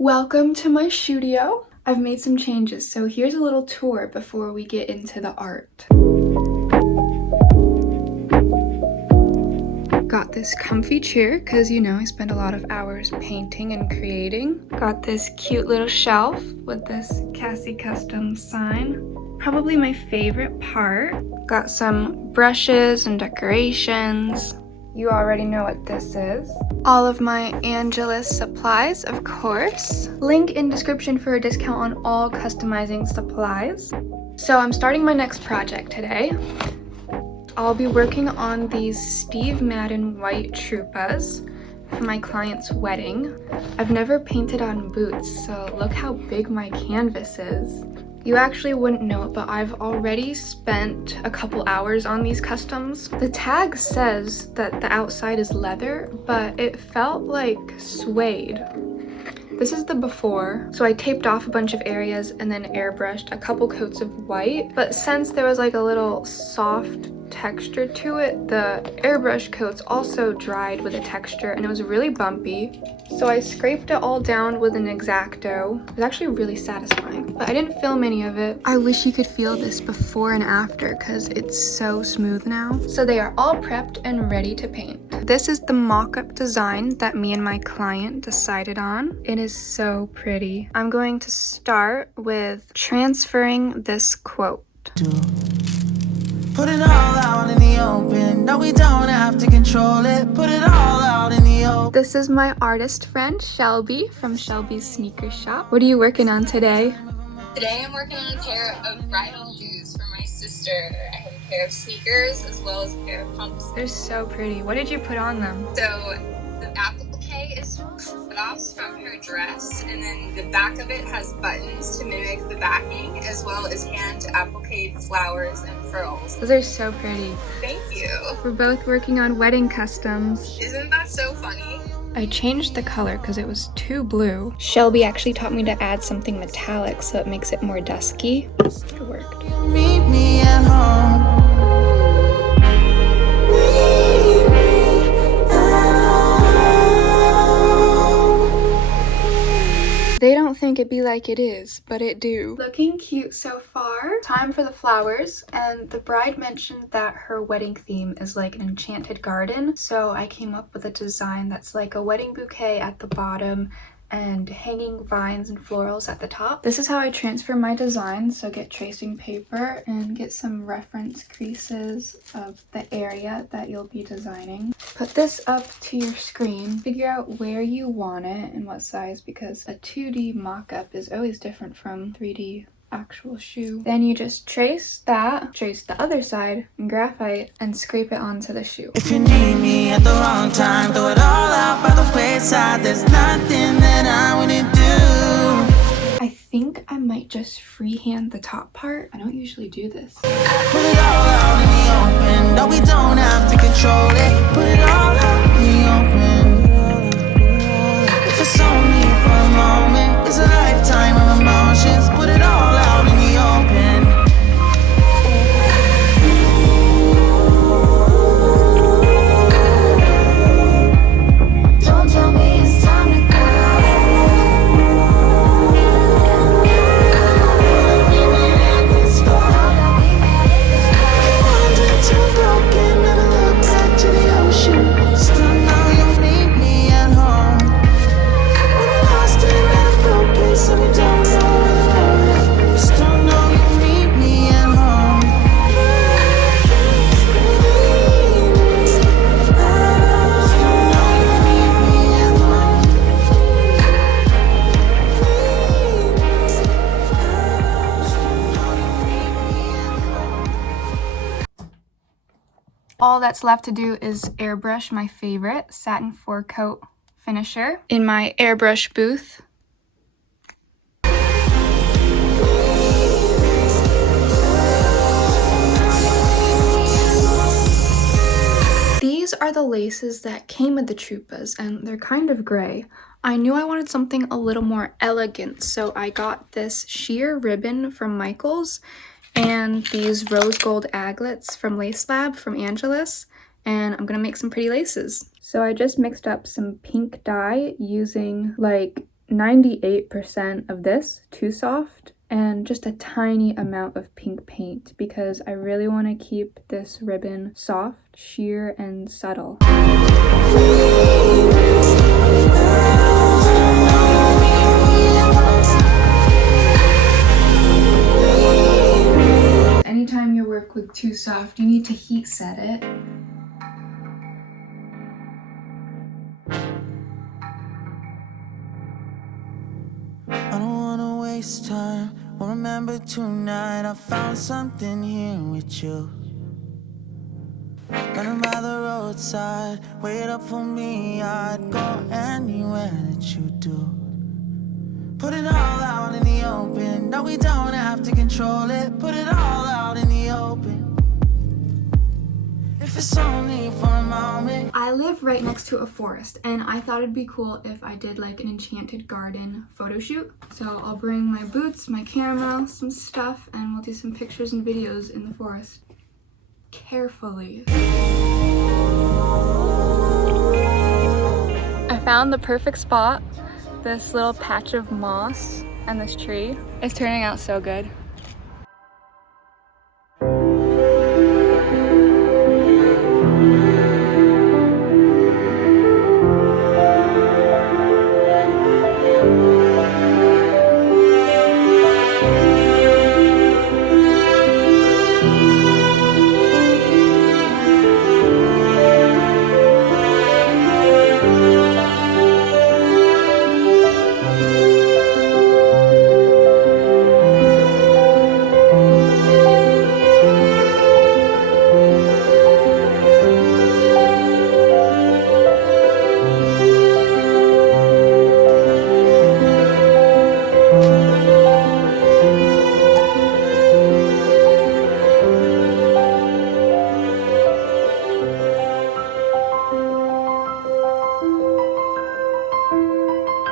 Welcome to my shoedio. I've made some changes, so here's a little tour before we get into the art. Got this comfy chair because, you know, I spend a lot of hours painting and creating. Got this cute little shelf with this Cassie Custom sign. Probably my favorite part. Got some brushes and decorations. You already know what this is. All of my Angelus supplies, of course. Link in description for a discount on all customizing supplies. So I'm starting my next project today. I'll be working on these Steve Madden white Trupas for my client's wedding. I've never painted on boots, so look how big my canvas is. You actually wouldn't know it, but I've already spent a couple hours on these customs. The tag says that the outside is leather, but it felt like suede. This is the before. So I taped off a bunch of areas and then airbrushed a couple coats of white. But since there was like a little soft texture to it, the airbrush coats also dried with a texture and it was really bumpy. So I scraped it all down with an X-Acto. It was actually really satisfying, but I didn't film any of it. I wish you could feel this before and after because it's so smooth now. So they are all prepped and ready to paint. This is the mock-up design that me and my client decided on. It is so pretty. I'm going to start with transferring this quote. Put it all out in the open. No, we don't have to control it. Put it all out in the open. This is my artist friend, Shelby, from Shelby's Sneaker Shop. What are you working on today? Today I'm working on a pair of bridal shoes for my sister. I have a pair of sneakers as well as a pair of pumps. They're so pretty. What did you put on them? So the applique is cutoffs from her dress, and then the back of it has buttons to mimic the backing, as well as hand applique flowers and frills. Those are so pretty. Thank you. We're both working on wedding customs. Isn't that so funny? I changed the color because it was too blue. Shelby actually taught me to add something metallic so it makes it more dusky. It worked. Meet me at home. They don't think it be like it is, but it do. Looking cute so far. Time for the flowers, and the bride mentioned that her wedding theme is like an enchanted garden, so I came up with a design that's like a wedding bouquet at the bottom and hanging vines and florals at the top. This is how I transfer my design, so get tracing paper and get some reference creases of the area that you'll be designing. Put this up to your screen, figure out where you want it and what size, because a 2D mock-up is always different from 3D actual shoe. Then you just trace that, trace the other side, and graphite, and scrape it onto the shoe. If you need me at the wrong time, throw it all out by the wayside. There's nothing that I wouldn't do. I think I might just freehand the top part. I don't usually do this. Put it all out in the open. No, we don't have to control it. Put it all out in the open. If it's only for a moment, it's a lifetime of emotions. Put it all out in the open. Don't tell me it's time to go. Wandered too broken, never look back to the ocean. Still know you'll meet me at home. We're lost in a focus and we don't know where the road is. Still know you'll meet me at home. Still know you'll meet me at home. All that's left to do is airbrush my favorite satin 4-coat finisher in my airbrush booth. These are the laces that came with the Trupas, and they're kind of gray. I knew I wanted something a little more elegant, so I got this sheer ribbon from Michaels and these rose gold aglets from Lace Lab from Angelus, and I'm gonna make some pretty laces. So I just mixed up some pink dye using like 98% of this, too soft, and just a tiny amount of pink paint because I really want to keep this ribbon soft, sheer, and subtle. Anytime you work with too soft, you need to heat set it. I don't wanna waste time. Well, remember tonight I found something here with you. Running by the roadside, wait up for me. I'd go anywhere that you do. Put it all out in the open. No, we don't have to control it. Put it all out in the open. If it's only for a moment. I live right next to a forest, and I thought it'd be cool if I did like an enchanted garden photo shoot. So I'll bring my boots, my camera, some stuff, and we'll do some pictures and videos in the forest. Carefully. I found the perfect spot. This little patch of moss and this tree. It's turning out so good.